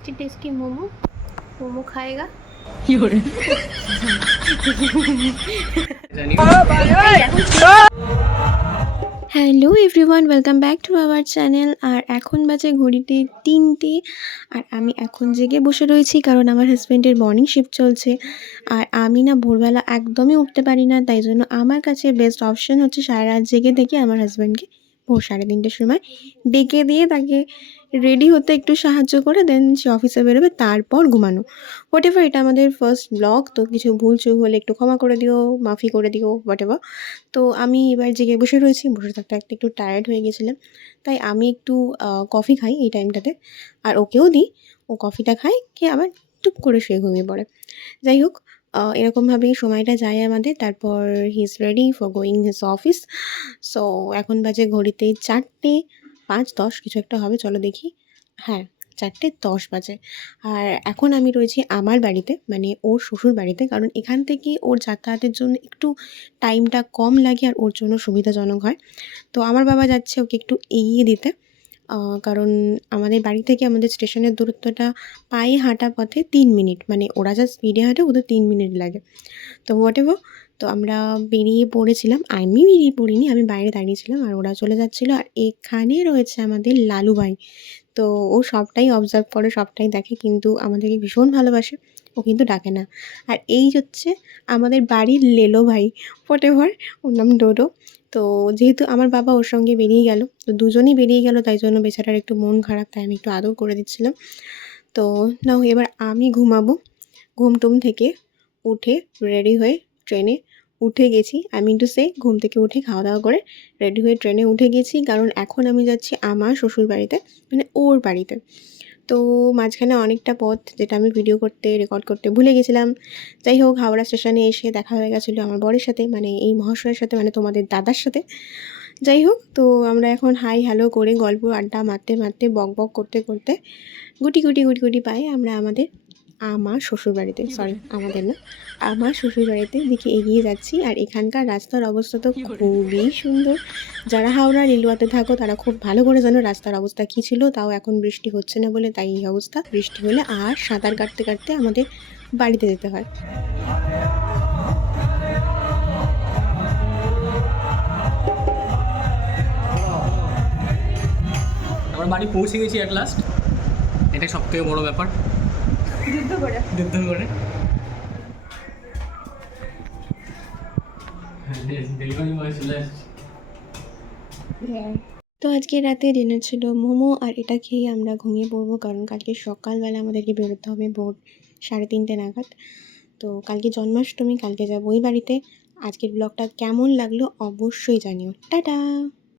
Tasty momo momo खाएगा hello everyone, welcome back to our channel. আর এখন বাজে ঘড়িতে 3টে, আর আমি এখন জেগে বসে রয়েছি কারণ আমার হাজব্যান্ডের মর্নিং শিফট চলছে। আর আমি না ভোরবেলা একদমই উঠতে পারি না, তাই জন্য আমার কাছে বেস্ট অপশন হচ্ছে সারা রাত জেগে থেকে আমার হাজব্যান্ডকে ভোর 3:30টার সময় ডেকে দিয়ে তাকে রেডি হতে একটু সাহায্য করে দেন সে অফিসে বেরোবে, তারপর ঘুমানো। হোয়াট এভার, এটা আমাদের ফার্স্ট ব্লগ, তো কিছু ভুল চুক হলে একটু ক্ষমা করে দিও, মাফি করে দিও, হোয়াট এভার। তো আমি এবার জেগে বসে রয়েছি, বসে থাকতে থাকতে একটু টায়ার্ড হয়ে গেছিলাম, তাই আমি একটু কফি খাই এই টাইমটাতে, আর ওকেও দিই। ও কফিটা খায়, খেয়ে আবার টুপ করে শুয়ে ঘুমিয়ে পড়ে। যাই হোক, এরকমভাবেই সময়টা যায় আমাদের। তারপর he is ready for going his office. So এখন বাজে ঘড়িতে 4:05-10 কিছু একটা হবে, চলো দেখি। হ্যাঁ, 4:10 বাজে। আর এখন আমি রয়েছি আমার বাড়িতে, মানে ওর শ্বশুর বাড়িতে, কারণ এখান থেকে ওর যাতায়াতের জন্য একটু টাইমটা কম লাগে আর ওর জন্য সুবিধাজনক হয়। তো আমার বাবা যাচ্ছে ওকে একটু এগিয়ে দিতে, কারণ আমাদের বাড়ি থেকে আমাদের স্টেশনের দূরত্বটা পায়ে হাঁটা পথে 3 মিনিট, মানে ওরা যা স্পিডে হাঁটে ওদের 3 মিনিট লাগে। তো হোয়াট এভার, তো আমরা বেরিয়ে পড়েছিলাম। আমি বেরিয়ে পড়িনি, আমি বাইরে দাঁড়িয়েছিলাম আর ওরা চলে যাচ্ছিলো। আর এখানে রয়েছে আমাদের লালু ভাই। তো ও সবটাই অবজার্ভ করে, সবটাই দেখে, কিন্তু আমাদেরকে ভীষণ ভালোবাসে, ও কিন্তু ডাকে না। আর এই হচ্ছে আমাদের বাড়ির লেলো ভাই, হোয়াট এভার, ওর নাম ডোডো। তো যেহেতু আমার বাবা ওর সঙ্গে বেরিয়ে গেল, তো দুজনেই বেরিয়ে গেল, তাই জন্য বেচারার একটু মন খারাপ, তাই আমি একটু আদর করে দিচ্ছিলাম। তো নাও এবার আমি ঘুমাবো। ঘুম টুম থেকে উঠে রেডি হয়ে ট্রেনে উঠে গেছি, আই মিন টু সে ঘুম থেকে উঠে খাওয়া দাওয়া করে রেডি হয়ে ট্রেনে উঠে গেছি, কারণ এখন আমি যাচ্ছি আমার শ্বশুর বাড়িতে, মানে ওর বাড়িতে। তো মাঝখানে অনেকটা পথ, যেটা আমি ভিডিও করতে রেকর্ড করতে ভুলে গেছিলাম। যাই হোক, হাওড়া স্টেশনে এসে দেখা হয়ে গেছিলো আমার বরের সাথে, মানে এই মহাশয়ের সাথে, মানে তোমাদের দাদার সাথে। যাই হোক, তো আমরা এখন হাই হ্যালো করে গল্প আড্ডা মারতে মারতে বক বক করতে করতে গুটি গুটি গুটি গুটি পায়ে আমরা আমার শ্বশুরবাড়িতে, সরি আমাদের না, আমার শ্বশুরবাড়িতে দিকে এগিয়ে যাচ্ছি। আর এখানকার রাস্তার অবস্থা তো খুবই সুন্দর। যারা হাওড়া রেলওয়েতে থাকো তারা খুব ভালো করে জানো রাস্তার অবস্থা কী ছিল। তাও এখন বৃষ্টি হচ্ছে না বলে তাই এই অবস্থা। বৃষ্টি হলে আর সাঁতার কাটতে কাটতে আমাদের বাড়িতে যেতে হয়। আমরা বাড়ি পৌঁছে গেছি অ্যাট লাস্ট, এটা সব থেকে বড়ো ব্যাপার। যুদ্ধ করে ডেলিভারি বয় চলে আসছে। তো আজকে রাতে ডিনার ছিল মোমো, আর এটা খেয়ে আমরা ঘুমিয়ে পড়বো, কারণ কালকে সকালবেলা আমাদেরকে বেরোতে হবে ভোর 3:30 নাগাদ। তো কালকে জন্মাষ্টমী, কালকে যাবো ওই বাড়িতে। আজকের ব্লগটা কেমন লাগলো অবশ্যই জানিও। টাটা।